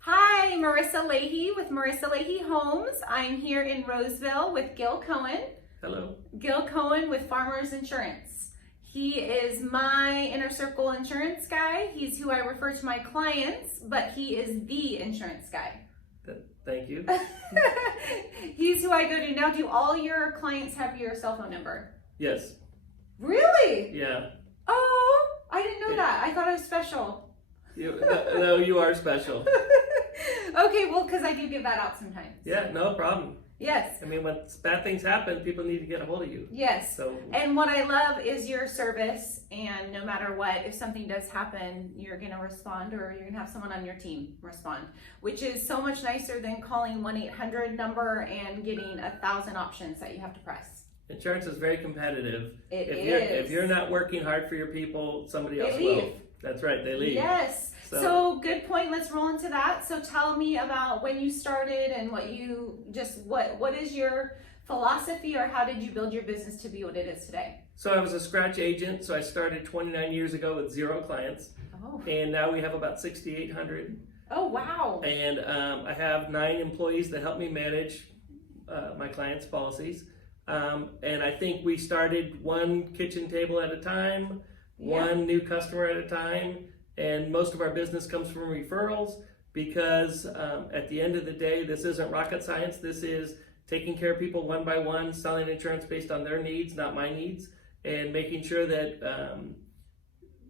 Hi, Marissa Leahy with Marissa Leahy Homes. I'm here in Roseville with Gil Cohen. Hello. Gil Cohen with Farmers Insurance. He is my inner circle insurance guy. He's who I refer to my clients, but he is the insurance guy. Thank you. He's who I go to. Now, do all your clients have your cell phone number? Yes. Really? Yeah. Oh, I didn't know that. I thought I was special. No, you are special. Okay, well, because I do give that out sometimes. Yeah, no problem. Yes. I mean, when bad things happen, people need to get a hold of you. Yes. So. And what I love is your service, and no matter what, if something does happen, you're going to respond, or you're going to have someone on your team respond, which is so much nicer than calling 1-800 number and getting 1,000 options that you have to press. Insurance is very competitive. If you're not working hard for your people, somebody else leave. will. That's right, they leave. Yes. So good point. Let's roll into that. So tell me about when you started and what is your philosophy, or how did you build your business to be what it is today? So I was a scratch agent. So I started 29 years ago with 0 clients. Oh. And now we have about 6,800. Oh, wow. And I have 9 employees that help me manage my clients' policies. And I think we started one kitchen table at a time, one new customer at a time. And most of our business comes from referrals because at the end of the day, this isn't rocket science. This is taking care of people one by one, selling insurance based on their needs, not my needs, and making sure that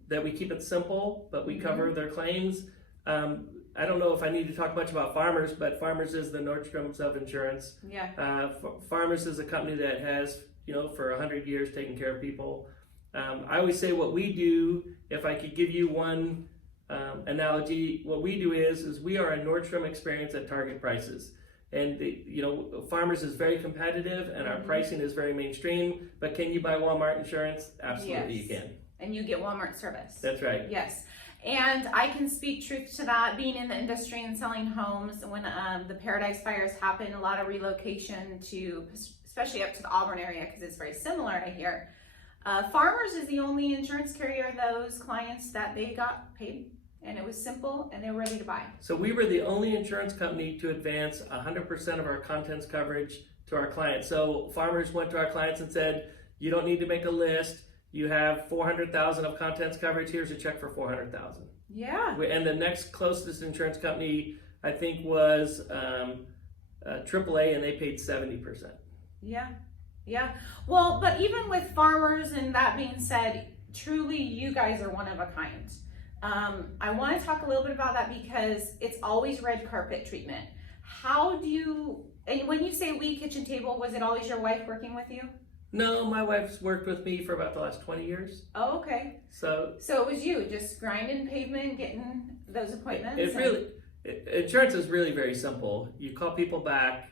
that we keep it simple, but we cover their claims. I don't know if I need to talk much about Farmers, but Farmers is the Nordstrom's of insurance. Yeah. Farmers is a company that has, for 100 years taken care of people. I always say what we do, if I could give you one analogy, what we do is we are a Nordstrom experience at target prices. And Farmers is very competitive and our pricing is very mainstream, but can you buy Walmart insurance? Absolutely, Yes. you can. And you get Walmart service. That's right. Yes. And I can speak truth to that, being in the industry and selling homes. When the Paradise fires happened, a lot of relocation especially up to the Auburn area, because it's very similar, I hear. Farmers is the only insurance carrier of those clients that they got paid, and it was simple, and they were ready to buy. So we were the only insurance company to advance 100% of our contents coverage to our clients. So Farmers went to our clients and said, you don't need to make a list. You have 400,000 of contents coverage. Here's a check for 400,000. Yeah. And the next closest insurance company, I think, was AAA, and they paid 70%. Yeah. Yeah. Well, but even with Farmers, and that being said, truly you guys are one of a kind. I want to talk a little bit about that because it's always red carpet treatment. And when you say we kitchen table, was it always your wife working with you? No, my wife's worked with me for about the last 20 years. Oh, okay. So it was you just grinding pavement, getting those appointments? Insurance is really very simple. You call people back,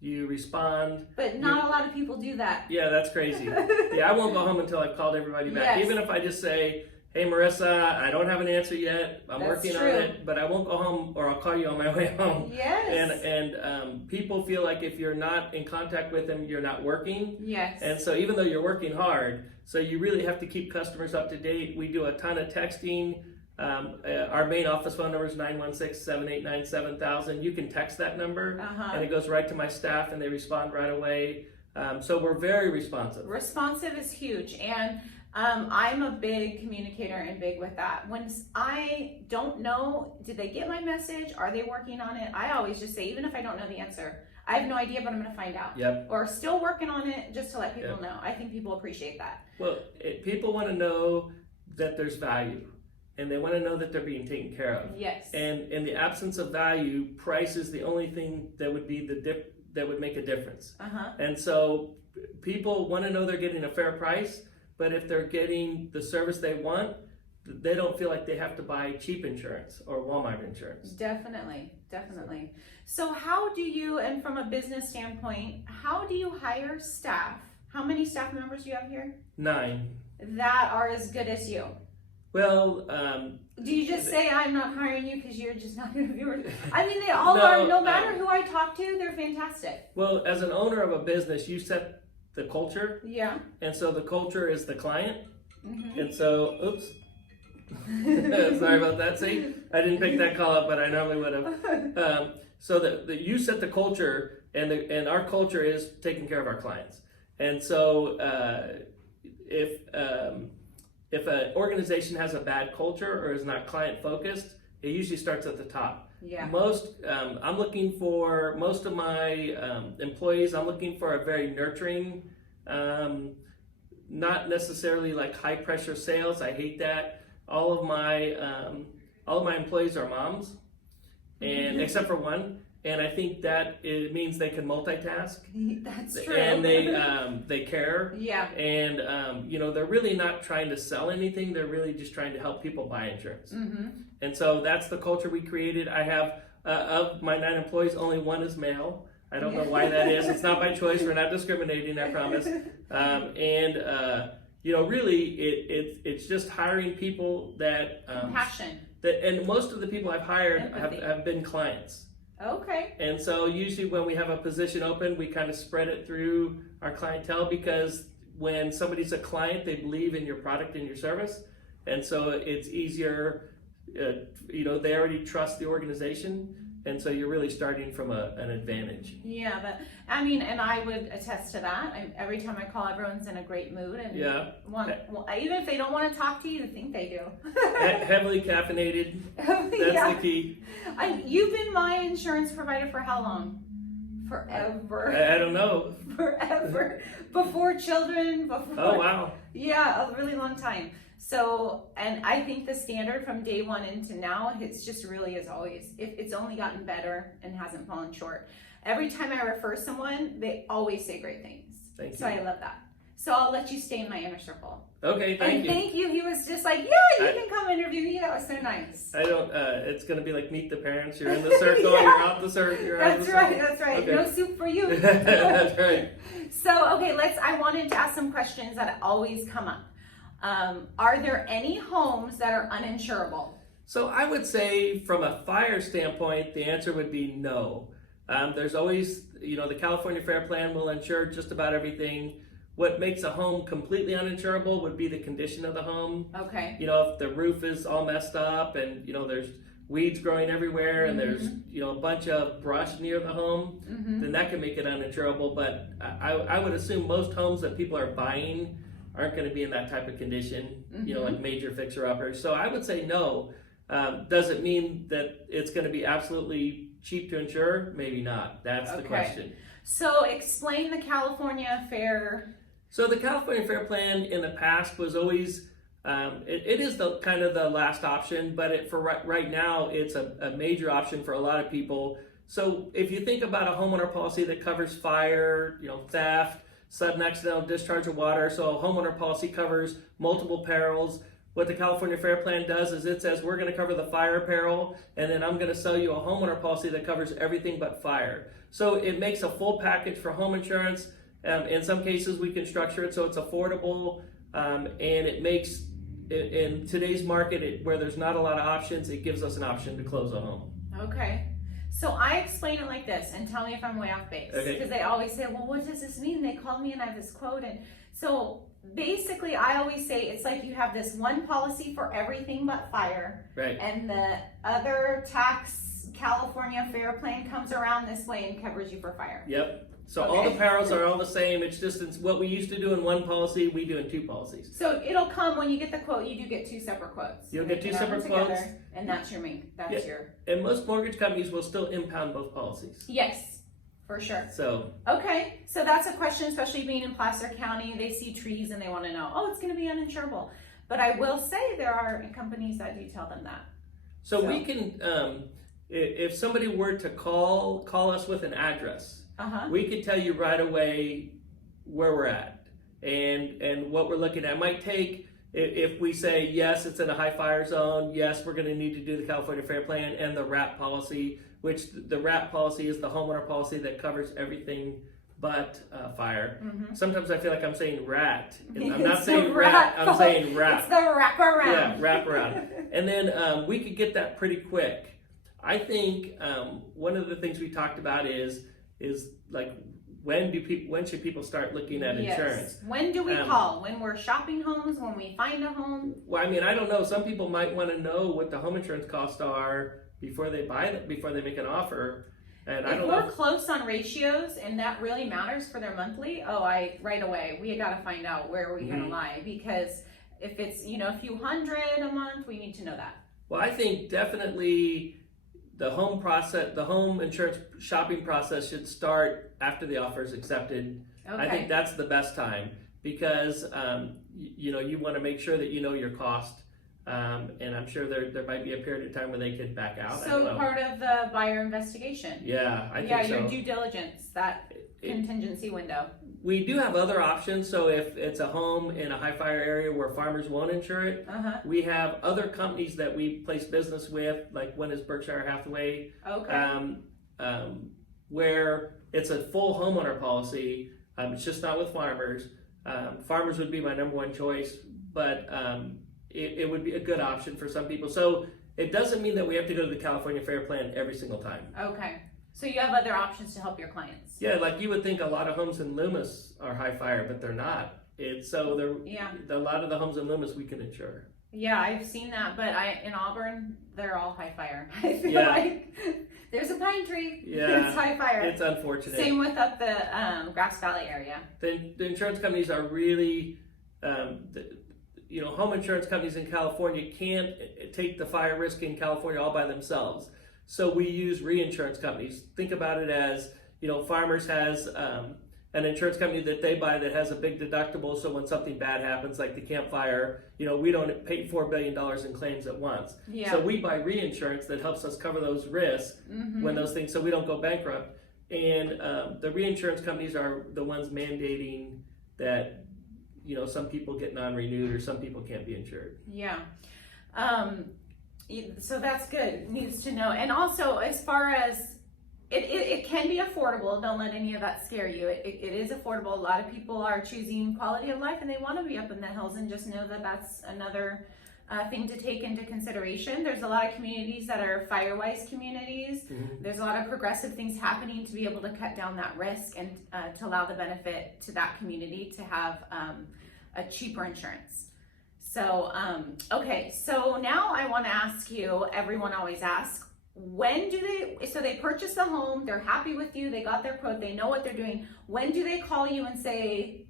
you respond. But not a lot of people do that. Yeah, that's crazy. Yeah, I won't go home until I've called everybody back. Yes. Even if I just say, hey, Marissa, I don't have an answer yet. I'm working on it, but I won't go home, or I'll call you on my way home. Yes. And people feel like if you're not in contact with them, you're not working. Yes. And so even though you're working hard, so you really have to keep customers up to date. We do a ton of texting. Our main office phone number is 916-789-7000. You can text that number, and it goes right to my staff, and they respond right away. So we're very responsive. Responsive is huge, and I'm a big communicator and big with that. When I don't know, did they get my message? Are they working on it? I always just say, even if I don't know the answer, I have no idea, but I'm going to find out. Yep. Or still working on it, just to let people know. I think people appreciate that. Well, people want to know that there's value, and they want to know that they're being taken care of. Yes. And in the absence of value, price is the only thing that would be that would make a difference. And so people want to know they're getting a fair price, but if they're getting the service they want, they don't feel like they have to buy cheap insurance or Walmart insurance. Definitely. So how do you, and from a business standpoint, how do you hire staff? How many staff members do you have here? 9. That are as good as you? Well, do you just say, I'm not hiring you because you're just not going to be worth? I mean, they all are. No matter who I talk to, they're fantastic. Well, as an owner of a business, you set the culture. Yeah. And so the culture is the client. And so, Sorry about that. See, I didn't pick that call up, but I normally would have. So that you set the culture, and our culture is taking care of our clients. And so if an organization has a bad culture or is not client focused, it usually starts at the top. Yeah. I'm looking for most of my employees. I'm looking for a very nurturing, not necessarily like high pressure sales. I hate that. All of my employees are moms, and except for one. And I think that it means they can multitask. That's true. And they care. Yeah. And they're really not trying to sell anything. They're really just trying to help people buy insurance. Mm-hmm. And so that's the culture we created. I have of my 9 employees, only 1 is male. I don't know why that is. It's not by choice. We're not discriminating, I promise. Really, it's just hiring people that Compassion. And most of the people I've hired have been clients. Okay. And so usually when we have a position open, we kind of spread it through our clientele, because when somebody's a client, they believe in your product and your service. And so it's easier, they already trust the organization. And so you're really starting from an advantage. Yeah, and I would attest to that. Every time I call, everyone's in a great mood, and even if they don't want to talk to you, you think they do. Heavily caffeinated. That's the key. You've been my insurance provider for how long? Forever. I don't know. Forever. Before children. Oh wow. Yeah, a really long time. So, and I think the standard from day one into now, it's just really as always. It's only gotten better and hasn't fallen short. Every time I refer someone, they always say great things. Thank you. So I love that. So I'll let you stay in my inner circle. Okay, thank you. Thank you. He was just like, yeah, you can come interview me. That was so nice. I don't, it's going to be like Meet the Parents. You're in the circle, You're out the circle, you're out the circle. That's right. Okay. No soup for you. That's right. So, okay, I wanted to ask some questions that always come up. Are there any homes that are uninsurable? So I would say from a fire standpoint, the answer would be no. There's always, the California Fair Plan will insure just about everything. What makes a home completely uninsurable would be the condition of the home. Okay. If the roof is all messed up and, there's weeds growing everywhere and there's, a bunch of brush near the home, then that can make it uninsurable. But I would assume most homes that people are buying aren't going to be in that type of condition, like major fixer-uppers. So I would say no. Does it mean that it's going to be absolutely cheap to insure? Maybe not. That's the question. So explain the California Fair. So the California Fair Plan in the past was always, it is the kind of the last option, but for right now, it's a major option for a lot of people. So if you think about a homeowner policy that covers fire, theft, sudden accidental discharge of water, so a homeowner policy covers multiple perils. What the California Fair Plan does is it says we're going to cover the fire peril, and then I'm going to sell you a homeowner policy that covers everything but fire. So it makes a full package for home insurance. In some cases, we can structure it so it's affordable, and it makes, in today's market, where there's not a lot of options, it gives us an option to close a home. Okay. So I explain it like this, and tell me if I'm way off base. Okay. Because they always say, well, what does this mean? They called me and I have this quote. And so basically, I always say it's like you have this one policy for everything but fire. Right. And the other tax California Fair Plan comes around this way and covers you for fire. Yep. So all the perils are all the same. It's just what we used to do in one policy, we do in 2 policies. So it'll come when you get the quote. You do get 2 separate quotes. You'll get 2 separate quotes, and that's your main. Your. And most mortgage companies will still impound both policies. Yes, for sure. So okay, so that's a question, especially being in Placer County. They see trees and they want to know, oh, it's going to be uninsurable. But I will say there are companies that do tell them that. So we can, if somebody were to call us with an address. We could tell you right away where we're at and what we're looking at. It might take, if we say, yes, it's in a high fire zone, yes, we're going to need to do the California Fair Plan and the RAP policy, which the RAP policy is the homeowner policy that covers everything but fire. Sometimes I feel like I'm saying rat. And I'm not saying rat, I'm saying RAP. It's the wraparound. Yeah, wraparound. And then we could get that pretty quick. I think one of the things we talked about is like when should people start looking at insurance? When do we call? When we're shopping homes? When we find a home? Well, I mean, I don't know. Some people might want to know what the home insurance costs are before they before they make an offer. And I If don't we're know. close on ratios and that really matters for their monthly, right away, we got to find out where we're going to lie, because if it's, a few hundred a month, we need to know that. Well, I think definitely the home insurance shopping process should start after the offer is accepted. Okay. I think that's the best time, because you want to make sure that you know your cost. And I'm sure there might be a period of time where they could back out. So part of the buyer investigation. Yeah, I think so. Your due diligence, that contingency window. We do have other options. So if it's a home in a high fire area where farmers won't insure it, we have other companies that we place business with, like one is Berkshire Hathaway, where it's a full homeowner policy. It's just not with farmers. Farmers would be my number one choice, but it would be a good option for some people. So it doesn't mean that we have to go to the California Fair Plan every single time. Okay. So you have other options to help your clients. Yeah, like you would think a lot of homes in Loomis are high fire, but they're not. A lot of the homes in Loomis we can insure. Yeah, I've seen that, but in Auburn, they're all high fire. I feel like there's a pine tree. Yeah, it's high fire. It's unfortunate. Same with up the Grass Valley area. The insurance companies are really, home insurance companies in California can't take the fire risk in California all by themselves. So we use reinsurance companies. Think about it as, Farmers has an insurance company that they buy that has a big deductible, so when something bad happens, like the Camp Fire, we don't pay $4 billion in claims at once. Yeah. So we buy reinsurance that helps us cover those risks when those things, so we don't go bankrupt. And the reinsurance companies are the ones mandating that, some people get non-renewed or some people can't be insured. Yeah. So that's good, needs to know. And also, as far as it can be affordable, don't let any of that scare you. It is affordable. A lot of people are choosing quality of life and they want to be up in the hills, and just know that that's another thing to take into consideration. There's a lot of communities that are fire-wise communities. There's a lot of progressive things happening to be able to cut down that risk and to allow the benefit to that community to have a cheaper insurance. So, okay, so now I want to ask you, everyone always asks, so they purchase the home, they're happy with you, they got their quote, they know what they're doing. When do they call you and say,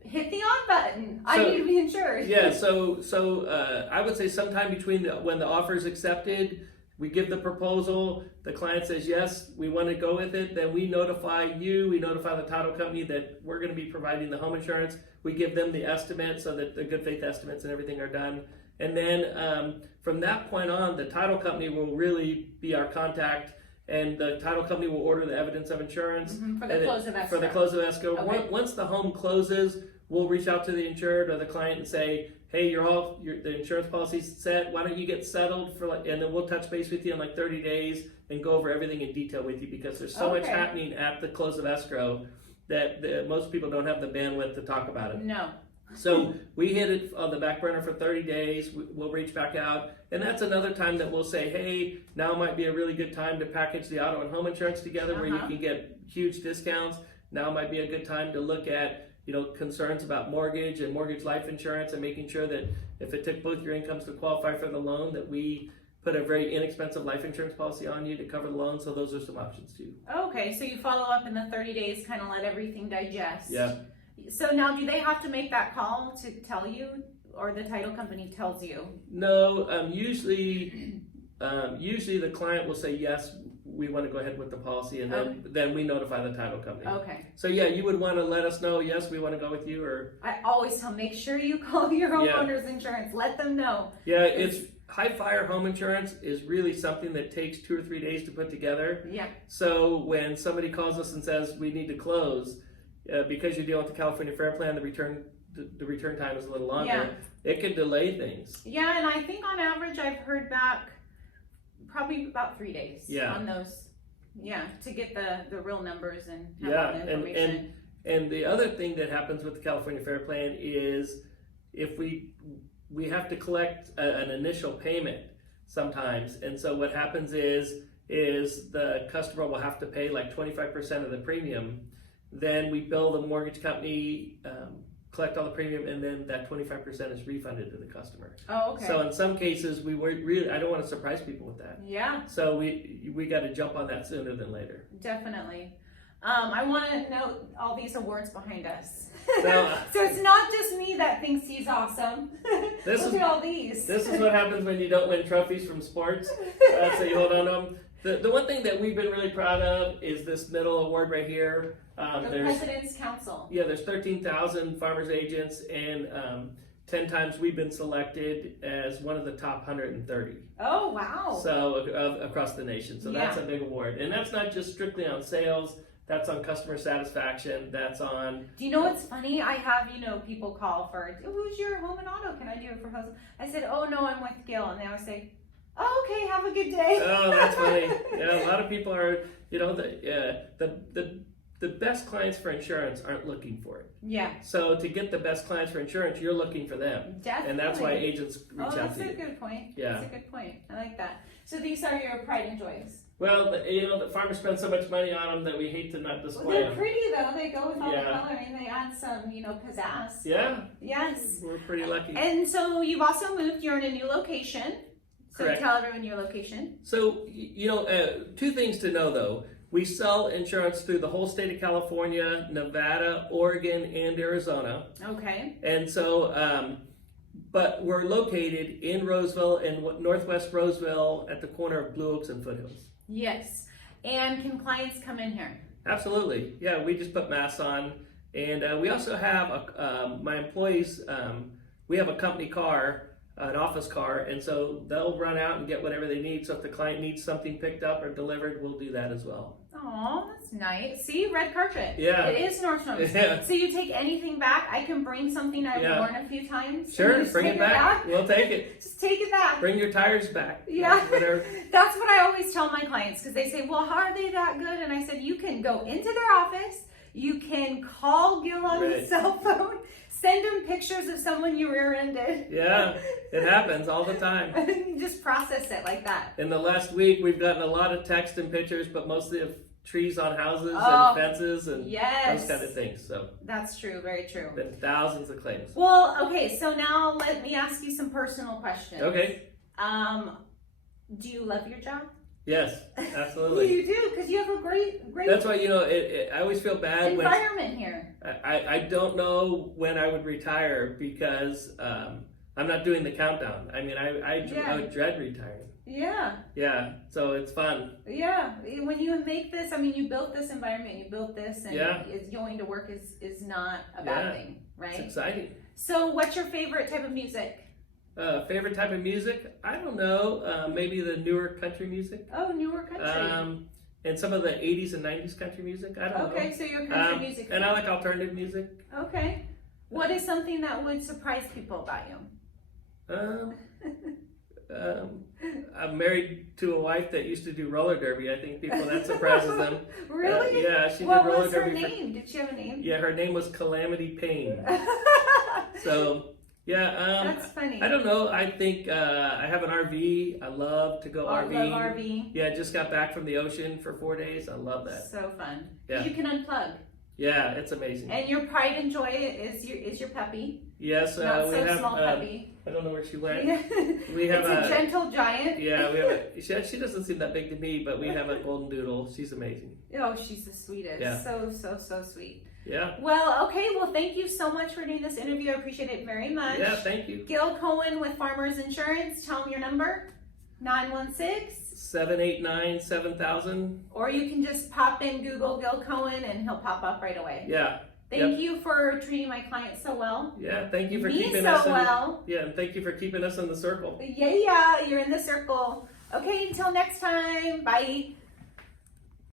hit the on button, I need to be insured? Yeah, so I would say sometime between when the offer is accepted, we give the proposal, the client says, yes, we want to go with it, then we notify the title company that we're going to be providing the home insurance. We give them the estimate so that the good faith estimates and everything are done. And then from that point on, the title company will really be our contact, and the title company will order the evidence of insurance. For the close of escrow. For the close of escrow. Okay. Once the home closes, we'll reach out to the insured or the client and say, hey, the insurance policy's set, why don't you get settled and then we'll touch base with you in 30 days and go over everything in detail with you, because there's so much happening at the close of escrow that most people don't have the bandwidth to talk about it. No. So we hit it on the back burner for 30 days, we'll reach back out, and that's another time that we'll say, hey, now might be a really good time to package the auto and home insurance together where you can get huge discounts. Now might be a good time to look at concerns about mortgage and mortgage life insurance, and making sure that if it took both your incomes to qualify for the loan, that we put a very inexpensive life insurance policy on you to cover the loan. So those are some options too. Okay, so you follow up in the 30 days, kind of let everything digest. Yeah. So now, do they have to make that call to tell you, or the title company tells you? No, usually the client will say, yes, we want to go ahead with the policy, and then we notify the title company. Okay. So yeah, you would want to let us know, yes, we want to go with you, or... I always tell, make sure you call your homeowner's insurance. Let them know. Yeah, it's high fire home insurance is really something that takes 2 or 3 days to put together. Yeah. So when somebody calls us and says we need to close, because you deal with the California Fair Plan, the return time is a little longer. Yeah. It can delay things. Yeah, and I think on average I've heard back probably about 3 days on those. Yeah, to get the real numbers and have all the information. And the other thing that happens with the California Fair Plan is if we have to collect an initial payment sometimes, and so what happens is the customer will have to pay 25% of the premium then we bill the mortgage company, collect all the premium, and then that 25% is refunded to the customer. Oh, okay. So in some cases, we were really, I don't want to surprise people with that. Yeah, So we got to jump on that sooner than later. definitely. I want to note all these awards behind us. So, So it's not just me that thinks he's awesome. Look at all these. This is what happens when you don't win trophies from sports. So you hold on to them. The one thing that we've been really proud of is this middle award right here. The President's Council. Yeah, there's 13,000 farmers agents, and 10 times we've been selected as one of the top 130. Oh, wow. So across the nation. So that's a big award. And that's not just strictly on sales. That's on customer satisfaction. That's on... Do you know what's funny? I have, people call for, who's your home and auto? Can I do it for husband? I said, oh, no, I'm with Gil. And they always say, oh, okay, have a good day. Oh, that's funny. Yeah, a lot of people are, the best clients for insurance aren't looking for it. Yeah. So to get the best clients for insurance, you're looking for them. Definitely. And that's why agents reach out to you. Oh, that's a good point. Yeah. That's a good point. I like that. So these are your pride and joys. Well, the farmers spend so much money on them that we hate to not display They're them. pretty though. They go with all the coloring. They add some, pizzazz. Yeah. Yes. We're pretty lucky. And so you've also moved. You're in a new location. So Correct. tell everyone your location. So, two things to know though. We sell insurance through the whole state of California, Nevada, Oregon, and Arizona. Okay. And so, but we're located in Roseville, in northwest Roseville, at the corner of Blue Oaks and Foothills. Yes. And can clients come in here? Absolutely. Yeah, we just put masks on. And we also have, my employees, we have a company car, an office car, and so they'll run out and get whatever they need. So if the client needs something picked up or delivered, we'll do that as well. Oh, that's nice. See, red carpet. Yeah. It is Nordstrom's. Yeah. So you take anything back? I can bring something I've worn a few times. Sure, Just bring take it back. We'll take it. Just take it back. Bring your tires back. Yeah. Whatever. That's what I always tell my clients because they say, well, how are they that good? And I said, you can go into their office. You can call Gil on his cell phone. Send him pictures of someone you rear-ended. Yeah, it happens all the time. You just process it like that. In the last week, we've gotten a lot of text and pictures, but mostly of trees on houses and fences and those kind of things. So that's true, very true. Been thousands of claims. Well, okay, so now let me ask you some personal questions. Okay. Do you love your job? Yes, absolutely. You do, because you have a great. That's why I always feel bad environment here. I don't know when I would retire because I'm not doing the countdown. I mean, I would dread retiring. Yeah. Yeah, so it's fun. Yeah, when you make this, I mean, you built this environment, you built this, and going to work is not a bad thing, right? It's exciting. So, what's your favorite type of music? Favorite type of music? I don't know. Maybe the newer country music. Oh, newer country. And some of the 80s and 90s country music. I don't know. Okay, so you're country music. And I like alternative music. Okay. What is something that would surprise people about you? I'm married to a wife that used to do roller derby. I think that surprises them. Really? Yeah, she did what roller was her derby. name? Did she have a name? Yeah, her name was Calamity Payne. So, that's funny. I don't know. I think I have an RV. I love to go RVing. Love RV. Yeah, just got back from the ocean for 4 days. I love that. So fun. Yeah. You can unplug. Yeah, it's amazing. And your pride and joy is your puppy. Yes, Not we so have. Small puppy. I don't know where she went. We have it's a gentle giant. Yeah, we have. She doesn't seem that big to me, but we have a golden doodle. She's amazing. Oh, she's the sweetest. Yeah. So sweet. Yeah. Well, okay. Well, thank you so much for doing this interview. I appreciate it very much. Yeah, thank you. Gil Cohen with Farmers Insurance. Tell them your number. 916-789-7000. Or you can just pop in Google Gil Cohen and he'll pop up right away. Yeah. Thank you for treating my clients so well. Yeah, thank you for Me keeping so us in, well. Yeah, and thank you for keeping us in the circle. Yeah, you're in the circle. Okay, until next time. Bye.